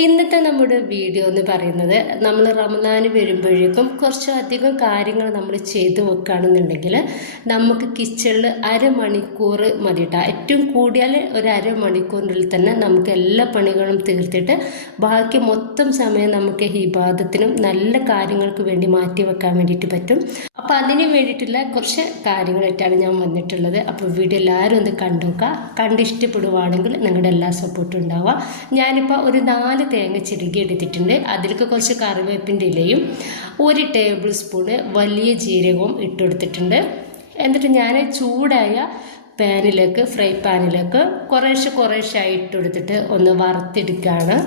ഇന്നത്തെ നമ്മുടെ വീഡിയോ എന്ന് പറയുന്നത് നമ്മൾ റമദാൻ വരുമ്പോഴേക്കും കുറച്ചധികം കാര്യങ്ങൾ നമ്മൾ ചെയ്തു വെക്കുകയാണെന്നുണ്ടെങ്കിൽ നമുക്ക് കിച്ചണിൽ അരമണിക്കൂർ മതിയിട്ടാ. ഏറ്റവും കൂടിയാൽ ഒരു അരമണിക്കൂറിനുള്ളിൽ തന്നെ നമുക്ക് എല്ലാ പണികളും തീർത്തിട്ട് ബാക്കി മൊത്തം സമയം നമുക്ക് ഇബാദത്തിനും നല്ല കാര്യങ്ങൾക്ക് വേണ്ടി മാറ്റി വെക്കാൻ വേണ്ടിയിട്ട് പറ്റും. അപ്പോൾ അതിന് വേണ്ടിയിട്ടുള്ള കുറച്ച് കാര്യങ്ങളായിട്ടാണ് ഞാൻ വന്നിട്ടുള്ളത്. അപ്പോൾ വീഡിയോ എല്ലാവരും ഒന്ന് കണ്ടിഷ്ടപ്പെടുവാണെങ്കിൽ നിങ്ങളുടെ എല്ലാ സപ്പോർട്ടും ഉണ്ടാവുക. ഞാനിപ്പോൾ ഒരു 4 തേങ്ങ ചിരുകി എടുത്തിട്ടുണ്ട്. അതിലേക്ക് കുറച്ച് കറിവേപ്പിൻ്റെ ഇലയും 1 ടേബിൾ സ്പൂണ് വലിയ ജീരകവും ഇട്ടെടുത്തിട്ടുണ്ട്. എന്നിട്ട് ഞാൻ ചൂടായ ഫ്രൈ പാനിലേക്ക് കുറേശ്ശെ ഇട്ടെടുത്തിട്ട് ഒന്ന് വറുത്തെടുക്കുകയാണ്.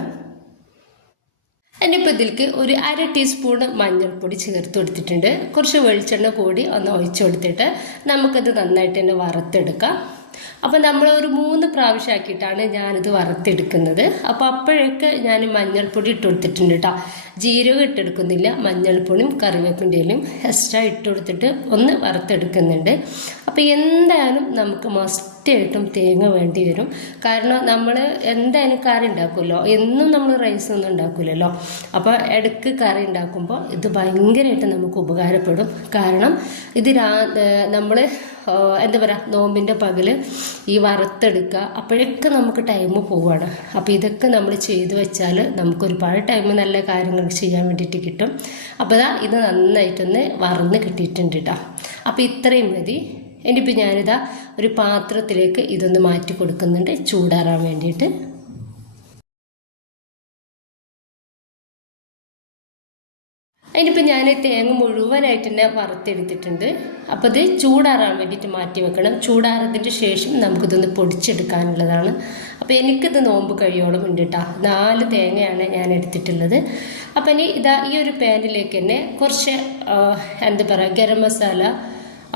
എന്നിപ്പോൾ ഇതിലേക്ക് ഒരു 1/2 ടീസ്പൂണ് മഞ്ഞൾപ്പൊടി ചേർത്ത് കൊടുത്തിട്ടുണ്ട്. കുറച്ച് വെളിച്ചെണ്ണ കൂടി ഒന്ന് ഒഴിച്ചു കൊടുത്തിട്ട് നമുക്കത് നന്നായിട്ട് തന്നെ വറുത്തെടുക്കാം. അപ്പോൾ നമ്മൾ ഒരു 3 പ്രാവശ്യം ആക്കിയിട്ടാണ് ഞാനിത് വറുത്തെടുക്കുന്നത്. അപ്പോൾ അപ്പോഴേക്ക് ഞാൻ മഞ്ഞൾപ്പൊടി ഇട്ട് കൊടുത്തിട്ടുണ്ട് കേട്ടോ. ജീരകം ഇട്ടെടുക്കുന്നില്ല, മഞ്ഞൾപ്പൊടിയും കറിവേപ്പിൻ്റെയും എക്സ്ട്രാ ഇട്ട് കൊടുത്തിട്ട് ഒന്ന് വറുത്തെടുക്കുന്നുണ്ട്. അപ്പോൾ എന്തായാലും നമുക്ക് മസ്റ്റായിട്ടും തേങ്ങ വേണ്ടി വരും. കാരണം നമ്മൾ എന്തായാലും കറി ഉണ്ടാക്കുമല്ലോ, എന്നും നമ്മൾ റൈസ് ഒന്നും ഉണ്ടാക്കില്ലല്ലോ. അപ്പോൾ ഇടയ്ക്ക് കറി ഉണ്ടാക്കുമ്പോൾ ഇത് ഭയങ്കരമായിട്ട് നമുക്ക് ഉപകാരപ്പെടും. കാരണം ഇത് നമ്മൾ എന്താ പറയുക, നോമ്പിൻ്റെ പകൽ ഈ വറുത്തെടുക്കുക, അപ്പോഴൊക്കെ നമുക്ക് ടൈം പോവുകയാണ്. അപ്പോൾ ഇതൊക്കെ നമ്മൾ ചെയ്തു വെച്ചാൽ നമുക്കൊരുപാട് ടൈം നല്ല കാര്യങ്ങൾ ചെയ്യാൻ വേണ്ടിയിട്ട് കിട്ടും. അപ്പോൾ ഇത് നന്നായിട്ടൊന്ന് വറന്ന് കിട്ടിയിട്ടുണ്ട് കേട്ടോ. അപ്പോൾ ഇത്രയും മതി. ഇനിയിപ്പോൾ ഞാനിതാ ഒരു പാത്രത്തിലേക്ക് ഇതൊന്ന് മാറ്റി കൊടുക്കുന്നുണ്ട് ചൂടാറാൻ വേണ്ടിയിട്ട്. അതിനിപ്പോൾ ഞാൻ തേങ്ങ മുഴുവനായിട്ട് തന്നെ വറുത്തെടുത്തിട്ടുണ്ട്. അപ്പോൾ ഇത് ചൂടാറാൻ വേണ്ടിയിട്ട് മാറ്റി വെക്കണം. ചൂടാറതിൻ്റെ ശേഷം നമുക്കിതൊന്ന് പൊടിച്ചെടുക്കാനുള്ളതാണ്. അപ്പോൾ എനിക്കിത് നോമ്പ് കഴിയോളം ഉണ്ട് കേട്ടോ. 4 തേങ്ങയാണ് ഞാൻ എടുത്തിട്ടുള്ളത്. അപ്പം ഇനി ഈ ഒരു പാനിലേക്ക് തന്നെ കുറച്ച് എന്താ പറയുക, ഗരം മസാല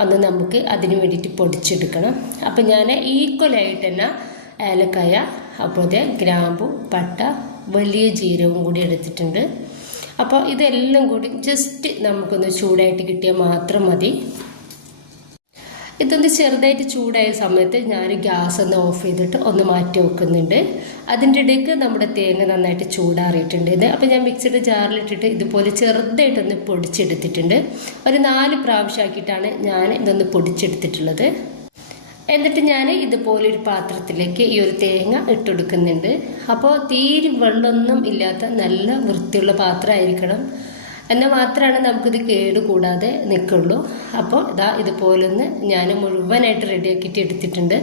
ഒന്ന് നമുക്ക് അതിന് വേണ്ടിയിട്ട് പൊടിച്ചെടുക്കണം. അപ്പം ഞാൻ ഈക്വലായിട്ട് തന്നെ ഏലക്കായ, അതുപോലെ ഗ്രാമ്പു, പട്ട, വലിയ ജീരകവും കൂടി എടുത്തിട്ടുണ്ട്. അപ്പോൾ ഇതെല്ലാം കൂടി ജസ്റ്റ് നമുക്കൊന്ന് ചൂടായിട്ട് കിട്ടിയാൽ മാത്രം മതി. ഇതൊന്ന് ചെറുതായിട്ട് ചൂടായ സമയത്ത് ഞാൻ ഗ്യാസ് ഒന്ന് ഓഫ് ചെയ്തിട്ട് ഒന്ന് മാറ്റി വെക്കുന്നുണ്ട്. അതിൻ്റെ ഇടയ്ക്ക് നമ്മുടെ തേങ്ങ നന്നായിട്ട് ചൂടാറിയിട്ടുണ്ട്. അപ്പോൾ ഞാൻ മിക്സിയുടെ ജാറിലിട്ടിട്ട് ഇതുപോലെ ചെറുതായിട്ടൊന്ന് പൊടിച്ചെടുത്തിട്ടുണ്ട്. ഒരു 4 പ്രാവശ്യം ആക്കിയിട്ടാണ് ഞാൻ ഇതൊന്ന് പൊടിച്ചെടുത്തിട്ടുള്ളത്. എന്നിട്ട് ഞാൻ ഇതുപോലൊരു പാത്രത്തിലേക്ക് ഈ ഒരു തേങ്ങ ഇട്ടെടുക്കുന്നുണ്ട്. അപ്പോൾ തീരെ വെള്ളമൊന്നും ഇല്ലാത്ത നല്ല വൃത്തിയുള്ള പാത്രമായിരിക്കണം. എന്നാൽ മാത്രമാണ് നമുക്കിത് കേടുകൂടാതെ നിൽക്കുള്ളൂ. അപ്പോൾ ഇതുപോലൊന്ന് ഞാൻ മുഴുവനായിട്ട് റെഡിയാക്കിയിട്ട് എടുത്തിട്ടുണ്ട്.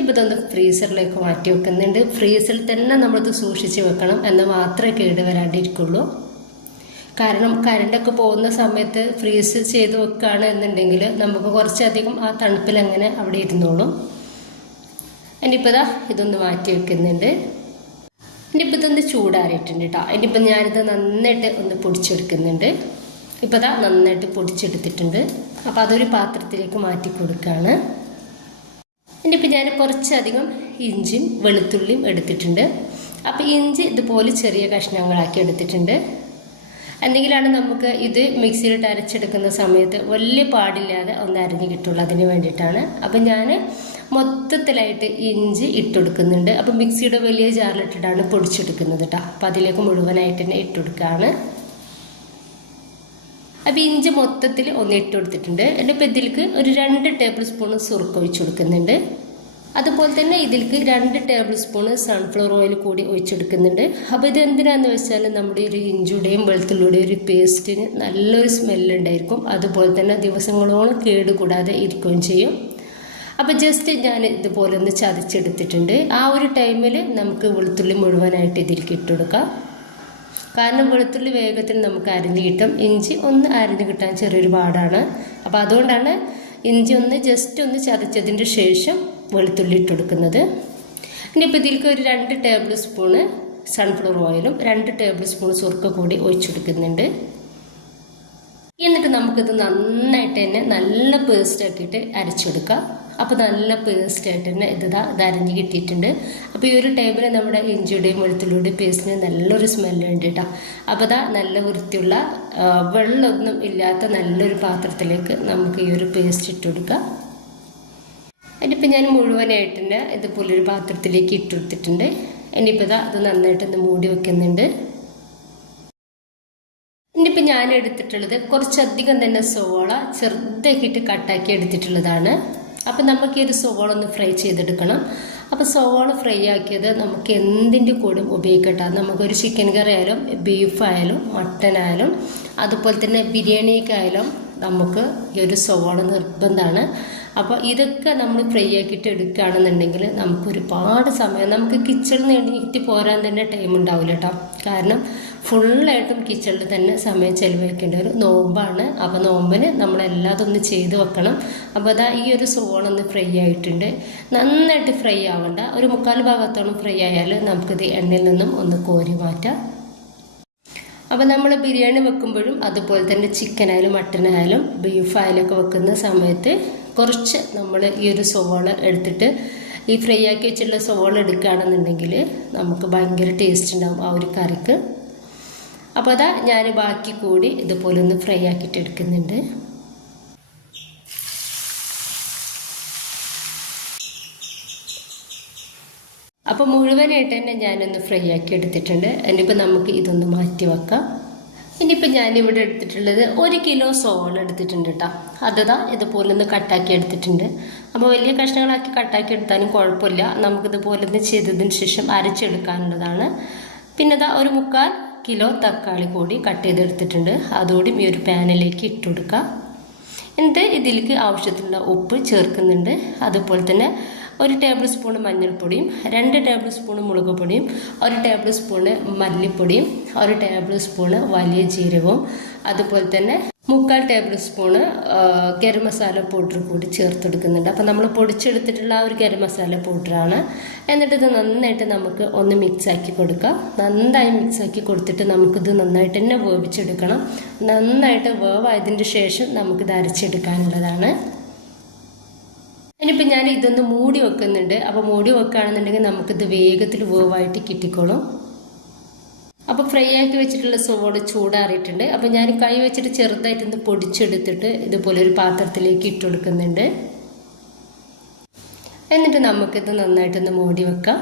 ഇപ്പോൾ ഇതൊന്ന് ഫ്രീസറിലേക്ക് മാറ്റി വെക്കുന്നുണ്ട്. ഫ്രീസറിൽ തന്നെ നമ്മളിത് സൂക്ഷിച്ച് വെക്കണം, എന്നാൽ മാത്രമേ കേട് വരാണ്ടിരിക്കുള്ളൂ. കാരണം കറണ്ടൊക്കെ പോകുന്ന സമയത്ത് ഫ്രീസ് ചെയ്ത് വെക്കുകയാണ് എന്നുണ്ടെങ്കിൽ നമുക്ക് കുറച്ചധികം ആ തണുപ്പിൽ അങ്ങനെ അവിടെ ഇരുന്നോളും. ഇനിയിപ്പോൾ ഇതൊന്ന് മാറ്റി വെക്കുന്നുണ്ട്. ഇനിയിപ്പോൾ ഇതൊന്ന് ചൂടാറിയിട്ടുണ്ട് കേട്ടോ. ഇനിയിപ്പോൾ ഞാനിത് നന്നായിട്ട് ഒന്ന് പൊടിച്ചെടുക്കുന്നുണ്ട്. ഇപ്പോൾ നന്നായിട്ട് പൊടിച്ചെടുത്തിട്ടുണ്ട്. അപ്പോൾ അതൊരു പാത്രത്തിലേക്ക് മാറ്റി കൊടുക്കുകയാണ്. ഇനിയിപ്പോൾ ഞാൻ കുറച്ചധികം ഇഞ്ചിയും വെളുത്തുള്ളിയും എടുത്തിട്ടുണ്ട്. അപ്പോൾ ഇഞ്ചി ഇതുപോലെ ചെറിയ കഷ്ണങ്ങളാക്കി എടുത്തിട്ടുണ്ട്. എന്തെങ്കിലാണ് നമുക്ക് ഇത് മിക്സിയിലിട്ട് അരച്ചെടുക്കുന്ന സമയത്ത് വലിയ പാടില്ലാതെ ഒന്ന് അരിഞ്ഞ് കിട്ടുള്ളൂ, അതിന് വേണ്ടിയിട്ടാണ്. അപ്പം ഞാൻ മൊത്തത്തിലായിട്ട് ഇഞ്ചി ഇട്ടുകൊടുക്കുന്നുണ്ട്. അപ്പം മിക്സിയുടെ വലിയ ജാറിലിട്ടിട്ടാണ് പൊടിച്ചെടുക്കുന്നത് കേട്ടോ. അപ്പം അതിലേക്ക് മുഴുവനായിട്ട് തന്നെ ഇട്ടുകൊടുക്കുകയാണ്. അപ്പോൾ ഇഞ്ചി മൊത്തത്തിൽ ഒന്ന് ഇട്ടുകൊടുത്തിട്ടുണ്ട്. എന്നിട്ട് ഇതിലേക്ക് ഒരു 2 ടേബിൾ സ്പൂൺ സുർക്ക ഒഴിച്ചു കൊടുക്കുന്നുണ്ട്. അതുപോലെ തന്നെ ഇതിലേക്ക് 2 ടേബിൾ സ്പൂണ് സൺഫ്ലവർ ഓയിൽ കൂടി ഒഴിച്ചെടുക്കുന്നുണ്ട്. അപ്പോൾ ഇത് എന്തിനാണെന്ന് വെച്ചാൽ നമ്മുടെ ഒരു ഇഞ്ചിയുടെയും വെളുത്തുള്ളിയുടെയും ഒരു പേസ്റ്റിന് നല്ലൊരു സ്മെല്ലുണ്ടായിരിക്കും. അതുപോലെ തന്നെ ദിവസങ്ങളോളം കേടുകൂടാതെ ഇരിക്കുകയും ചെയ്യും. അപ്പോൾ ജസ്റ്റ് ഞാൻ ഇതുപോലെ ഒന്ന് ചതച്ചെടുത്തിട്ടുണ്ട്. ആ ഒരു ടൈമിൽ നമുക്ക് വെളുത്തുള്ളി മുഴുവനായിട്ട് ഇതിലേക്ക് ഇട്ടുകൊടുക്കാം. കാരണം വെളുത്തുള്ളി വേഗത്തിൽ നമുക്ക് അരിഞ്ഞ് കിട്ടും. ഇഞ്ചി ഒന്ന് അരിഞ്ഞ് കിട്ടാൻ ചെറിയൊരു പാടാണ്. അപ്പോൾ അതുകൊണ്ടാണ് ഇഞ്ചി ഒന്ന് ജസ്റ്റ് ഒന്ന് ചതച്ചതിൻ്റെ ശേഷം വെളുത്തുള്ളി ഇട്ടെടുക്കുന്നത്. ഇനിയിപ്പോൾ ഇതിലേക്ക് ഒരു 2 ടേബിൾ സ്പൂണ് സൺഫ്ലവർ ഓയിലും 2 ടേബിൾ സ്പൂൺ സുർക്ക കൂടി ഒഴിച്ചെടുക്കുന്നുണ്ട്. എന്നിട്ട് നമുക്കിത് നന്നായിട്ട് തന്നെ നല്ല പേസ്റ്റ് ആക്കിയിട്ട് അരച്ചെടുക്കാം. അപ്പോൾ നല്ല പേസ്റ്റായിട്ട് തന്നെ ഇത് അരഞ്ഞ് കിട്ടിയിട്ടുണ്ട്. അപ്പോൾ ഈ ഒരു ടൈമിൽ നമ്മുടെ ഇഞ്ചിയുടെയും വെളുത്തുള്ളിയുടെയും പേസ്റ്റിന് നല്ലൊരു സ്മെല്ലുണ്ട് കേട്ടോ. അപ്പോൾ നല്ല വൃത്തിയുള്ള വെള്ളമൊന്നും ഇല്ലാത്ത നല്ലൊരു പാത്രത്തിലേക്ക് നമുക്ക് ഈ ഒരു പേസ്റ്റ് ഇട്ട് കൊടുക്കാം. അതിനിപ്പോൾ ഞാൻ മുഴുവനായിട്ട് തന്നെ ഇതുപോലൊരു പാത്രത്തിലേക്ക് ഇട്ടെടുത്തിട്ടുണ്ട്. ഇനിയിപ്പോൾ അത് നന്നായിട്ടൊന്ന് മൂടി വെക്കുന്നുണ്ട്. ഇനിയിപ്പോൾ ഞാൻ എടുത്തിട്ടുള്ളത് കുറച്ചധികം തന്നെ സവോള ചെറുതാക്കിയിട്ട് കട്ടാക്കി എടുത്തിട്ടുള്ളതാണ്. അപ്പം നമുക്ക് ഈ ഒരു സവോള ഒന്ന് ഫ്രൈ ചെയ്തെടുക്കണം. അപ്പോൾ സവോള ഫ്രൈ ആക്കിയത് നമുക്ക് എന്തിൻ്റെ കൂടെ ഉപയോഗിക്കട്ടെ. നമുക്കൊരു ചിക്കൻ കറി ആയാലും ബീഫായാലും മട്ടനായാലും അതുപോലെ തന്നെ ബിരിയാണിക്കായാലും നമുക്ക് ഈ ഒരു സവോള നിർബന്ധമാണ്. അപ്പോൾ ഇതൊക്കെ നമ്മൾ ഫ്രൈ ആക്കിയിട്ട് എടുക്കുകയാണെന്നുണ്ടെങ്കിൽ നമുക്ക് ഒരുപാട് സമയം നമുക്ക് കിച്ചണിൽ നിന്ന് എണീറ്റ് പോരാൻ തന്നെ ടൈം ഉണ്ടാവില്ല കേട്ടോ. കാരണം ഫുള്ളായിട്ടും കിച്ചണിൽ തന്നെ സമയം ചെലവഴിക്കേണ്ട ഒരു നോമ്പാണ്. അപ്പോൾ നോമ്പിന് നമ്മളെല്ലാതും ഒന്ന് ചെയ്ത് വെക്കണം. അപ്പോൾ അതാ ഈ ഒരു സവോള ഒന്ന് ഫ്രൈ ആയിട്ടുണ്ട്. നന്നായിട്ട് ഫ്രൈ ആവണ്ട, ഒരു 3/4 ഭാഗത്തോളം ഫ്രൈ ആയാൽ നമുക്കിത് എണ്ണയിൽ നിന്നും ഒന്ന് കോരി മാറ്റാം. അപ്പോൾ നമ്മൾ ബിരിയാണി വെക്കുമ്പോഴും അതുപോലെ തന്നെ ചിക്കനായാലും മട്ടനായാലും ബീഫായാലും ഒക്കെ വെക്കുന്ന സമയത്ത് കുറച്ച് നമ്മൾ ഈ ഒരു സവോള എടുത്തിട്ട് ഈ ഫ്രൈ ആക്കി വെച്ചിട്ടുള്ള സവോള എടുക്കുകയാണെന്നുണ്ടെങ്കിൽ നമുക്ക് ഭയങ്കര ടേസ്റ്റ് ഉണ്ടാവും ആ ഒരു കറിക്ക്. അപ്പോൾ അതാ ഞാൻ ബാക്കി കൂടി ഇതുപോലെ ഒന്ന് ഫ്രൈ ആക്കിയിട്ട് എടുക്കുന്നുണ്ട്. അപ്പോൾ മുഴുവനായിട്ട് തന്നെ ഞാനൊന്ന് ഫ്രൈ ആക്കി എടുത്തിട്ടുണ്ട്. ഇനിയിപ്പോൾ നമുക്ക് ഇതൊന്ന് മാറ്റി വെക്കാം. ഇനിയിപ്പോൾ ഞാനിവിടെ എടുത്തിട്ടുള്ളത് 1 കിലോ സവോള എടുത്തിട്ടുണ്ട് കേട്ടോ. അതാ ഇതുപോലെ ഒന്ന് കട്ടാക്കി എടുത്തിട്ടുണ്ട്. അപ്പോൾ വലിയ കഷ്ണങ്ങളാക്കി കട്ടാക്കി എടുത്താലും കുഴപ്പമില്ല. നമുക്കിതുപോലെ ഒന്ന് ചെയ്തതിന് ശേഷം അരച്ചെടുക്കാനുള്ളതാണ്. പിന്നെ ഇതാ ഒരു 3/4 കിലോ തക്കാളി കൂടി കട്ട് ചെയ്തെടുത്തിട്ടുണ്ട്. അതുകൂടി ഈ ഒരു പാനിലേക്ക് ഇട്ട് കൊടുക്കാം. എന്നിട്ട് ഇതിലേക്ക് ആവശ്യത്തിനുള്ള ഉപ്പ് ചേർക്കുന്നുണ്ട്. അതുപോലെ തന്നെ 1 ടേബിൾ സ്പൂൺ മഞ്ഞൾപ്പൊടിയും 2 ടേബിൾ സ്പൂൺ മുളക് പൊടിയും 1 ടേബിൾ സ്പൂൺ മല്ലിപ്പൊടിയും 1 ടേബിൾ സ്പൂൺ വലിയ ജീരകവും അതുപോലെ തന്നെ 3/4 table spoon garam masala powder കൂടി ചേർത്തെടുക്കുന്നുണ്ട്. അപ്പോൾ നമ്മൾ പൊടിച്ചെടുത്തിട്ടുള്ള ആ ഒരു ഗരം മസാല പൗഡറാണ്. എന്നിട്ട് ഇത് നന്നായിട്ട് നമുക്ക് ഒന്ന് മിക്സാക്കി കൊടുക്കാം. നന്നായി മിക്സാക്കി കൊടുത്തിട്ട് നമുക്കിത് നന്നായിട്ട് തന്നെ വേവിച്ചെടുക്കണം. നന്നായിട്ട് വേവായതിൻ്റെ ശേഷം നമുക്കിത് അരച്ചെടുക്കാനുള്ളതാണ്. ഇനിയിപ്പോൾ ഞാൻ ഇതൊന്ന് മൂടി വെക്കുന്നുണ്ട്. അപ്പോൾ മൂടി വെക്കുകയാണെന്നുണ്ടെങ്കിൽ നമുക്കിത് വേഗത്തിൽ വേവായിട്ട് കിട്ടിക്കോളും. അപ്പോൾ ഫ്രൈ ആക്കി വെച്ചിട്ടുള്ള സവോള ചൂടാറിയിട്ടുണ്ട്. അപ്പോൾ ഞാൻ കൈ വെച്ചിട്ട് ചെറുതായിട്ടൊന്ന് പൊടിച്ചെടുത്തിട്ട് ഇതുപോലെ ഒരു പാത്രത്തിലേക്ക് ഇട്ട് കൊടുക്കുന്നുണ്ട്. എന്നിട്ട് നമുക്കിത് നന്നായിട്ടൊന്ന് മൂടി വെക്കാം.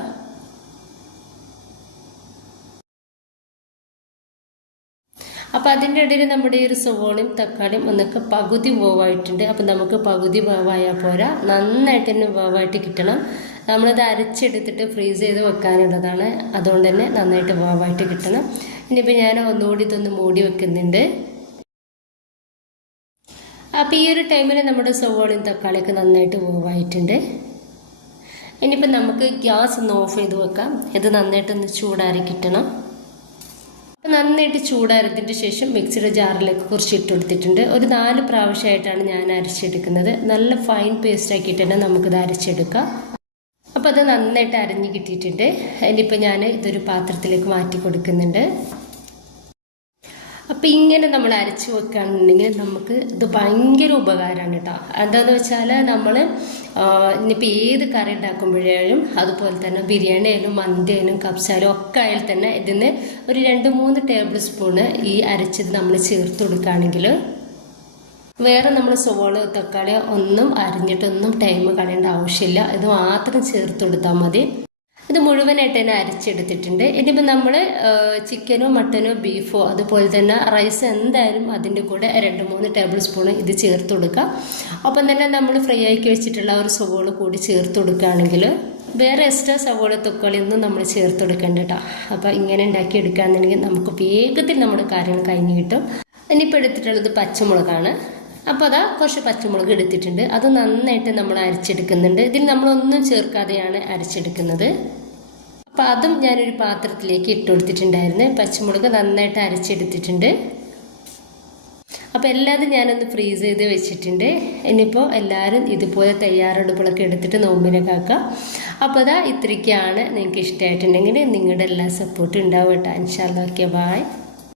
അപ്പോൾ അതിൻ്റെ ഇടയിൽ നമ്മുടെ ഈ ഒരു സവോളയും തക്കാളിയും ഒന്നൊക്കെ പകുതി വേവായിട്ടുണ്ട്. അപ്പോൾ നമുക്ക് പകുതി വേവായാൽ പോരാ, നന്നായിട്ട് തന്നെ വേവായിട്ട് കിട്ടണം. നമ്മളത് അരച്ചെടുത്തിട്ട് ഫ്രീസ് ചെയ്ത് വെക്കാനുള്ളതാണ്. അതുകൊണ്ട് തന്നെ നന്നായിട്ട് വേവായിട്ട് കിട്ടണം. ഇനിയിപ്പോൾ ഞാൻ ഒന്നുകൂടി ഇതൊന്ന് മൂടി വെക്കുന്നുണ്ട്. അപ്പോൾ ഈ ഒരു ടൈമിൽ നമ്മുടെ സവോളയും തക്കാളിയൊക്കെ നന്നായിട്ട് വേവായിട്ടുണ്ട്. ഇനിയിപ്പോൾ നമുക്ക് ഗ്യാസ് ഒന്ന് ഓഫ് ചെയ്ത് വെക്കാം. ഇത് നന്നായിട്ടൊന്ന് ചൂടാറി കിട്ടണം. നന്നായിട്ട് ചൂടാറിയതിന് ശേഷം മിക്സിയുടെ ജാറിലേക്ക് കുറച്ച് ഇട്ട് കൊടുത്തിട്ടുണ്ട്. ഒരു 4 പ്രാവശ്യമായിട്ടാണ് ഞാൻ അരച്ചെടുക്കുന്നത്. നല്ല ഫൈൻ പേസ്റ്റ് ആക്കിയിട്ട് തന്നെ നമുക്കിത് അരച്ചെടുക്കാം. അപ്പോൾ അത് നന്നായിട്ട് അരഞ്ഞ് കിട്ടിയിട്ടുണ്ട്. ഇനിയിപ്പോൾ ഞാൻ ഇതൊരു പാത്രത്തിലേക്ക് മാറ്റി കൊടുക്കുന്നുണ്ട്. അപ്പോൾ ഇങ്ങനെ നമ്മൾ അരച്ച് വെക്കുകയാണെന്നുണ്ടെങ്കിൽ നമുക്ക് ഇത് ഭയങ്കര ഉപകാരമാണ് കേട്ടോ. എന്താണെന്ന് വെച്ചാൽ നമ്മൾ ഇനിയിപ്പോൾ ഏത് കറി ഉണ്ടാക്കുമ്പോഴായാലും അതുപോലെ തന്നെ ബിരിയാണി ആയാലും മന്തി ആയാലും കബ്സായാലും ഒക്കെ ആയാലും തന്നെ ഇതിന് ഒരു 2-3 ടേബിൾ സ്പൂണ് ഈ അരച്ചത് നമ്മൾ ചേർത്ത് കൊടുക്കുകയാണെങ്കിൽ വേറെ നമ്മൾ സവോള തക്കാളി ഒന്നും അരിഞ്ഞിട്ടൊന്നും ടൈം കളയേണ്ട ആവശ്യമില്ല. ഇത് മാത്രം ചേർത്ത് കൊടുത്താൽ മതി. ഇത് മുഴുവനായിട്ട് തന്നെ അരച്ചെടുത്തിട്ടുണ്ട്. ഇനിയിപ്പോൾ നമ്മൾ ചിക്കനോ മട്ടനോ ബീഫോ അതുപോലെ തന്നെ റൈസ് എന്തായാലും അതിൻ്റെ കൂടെ 2-3 ടേബിൾ സ്പൂൺ ഇത് ചേർത്ത് കൊടുക്കുക. ഒപ്പം തന്നെ നമ്മൾ ഫ്രൈ ആക്കി വെച്ചിട്ടുള്ള ഒരു സവോള കൂടി ചേർത്ത് കൊടുക്കുകയാണെങ്കിൽ വേറെ എക്സ്ട്രാ സവോള തക്കാളിയൊന്നും നമ്മൾ ചേർത്ത് കൊടുക്കേണ്ട കേട്ടോ. അപ്പോൾ ഇങ്ങനെ ഉണ്ടാക്കി എടുക്കുകയാണെന്നുണ്ടെങ്കിൽ നമുക്ക് വേഗത്തിൽ നമ്മുടെ കാര്യങ്ങൾ കഴിഞ്ഞ് കിട്ടും. ഇനിയിപ്പോൾ എടുത്തിട്ടുള്ളത് പച്ചമുളകാണ്. അപ്പോൾ അതാ കുറച്ച് പച്ചമുളക് എടുത്തിട്ടുണ്ട്. അത് നന്നായിട്ട് നമ്മൾ അരച്ചെടുക്കുന്നുണ്ട്. ഇതിൽ നമ്മളൊന്നും ചേർക്കാതെയാണ് അരച്ചെടുക്കുന്നത്. അപ്പോൾ അതും ഞാനൊരു പാത്രത്തിലേക്ക് ഇട്ട് കൊടുത്തിട്ടുണ്ടായിരുന്നു. പച്ചമുളക് നന്നായിട്ട് അരച്ചെടുത്തിട്ടുണ്ട്. അപ്പോൾ എല്ലാതും ഞാനൊന്ന് ഫ്രീസ് ചെയ്ത് വെച്ചിട്ടുണ്ട്. ഇനിയിപ്പോൾ എല്ലാവരും ഇതുപോലെ തയ്യാറെടുപ്പുകളൊക്കെ എടുത്തിട്ട് നോമ്പിനൊക്കെ ആക്കാം. അപ്പോൾ അതാ ഇത്രയ്ക്കാണ്. നിങ്ങൾക്ക് ഇഷ്ടമായിട്ടുണ്ടെങ്കിൽ നിങ്ങളുടെ എല്ലാ സപ്പോർട്ടും ഉണ്ടാവും കേട്ടോ. ഇൻഷാ അല്ലാഹ്. Okay, by.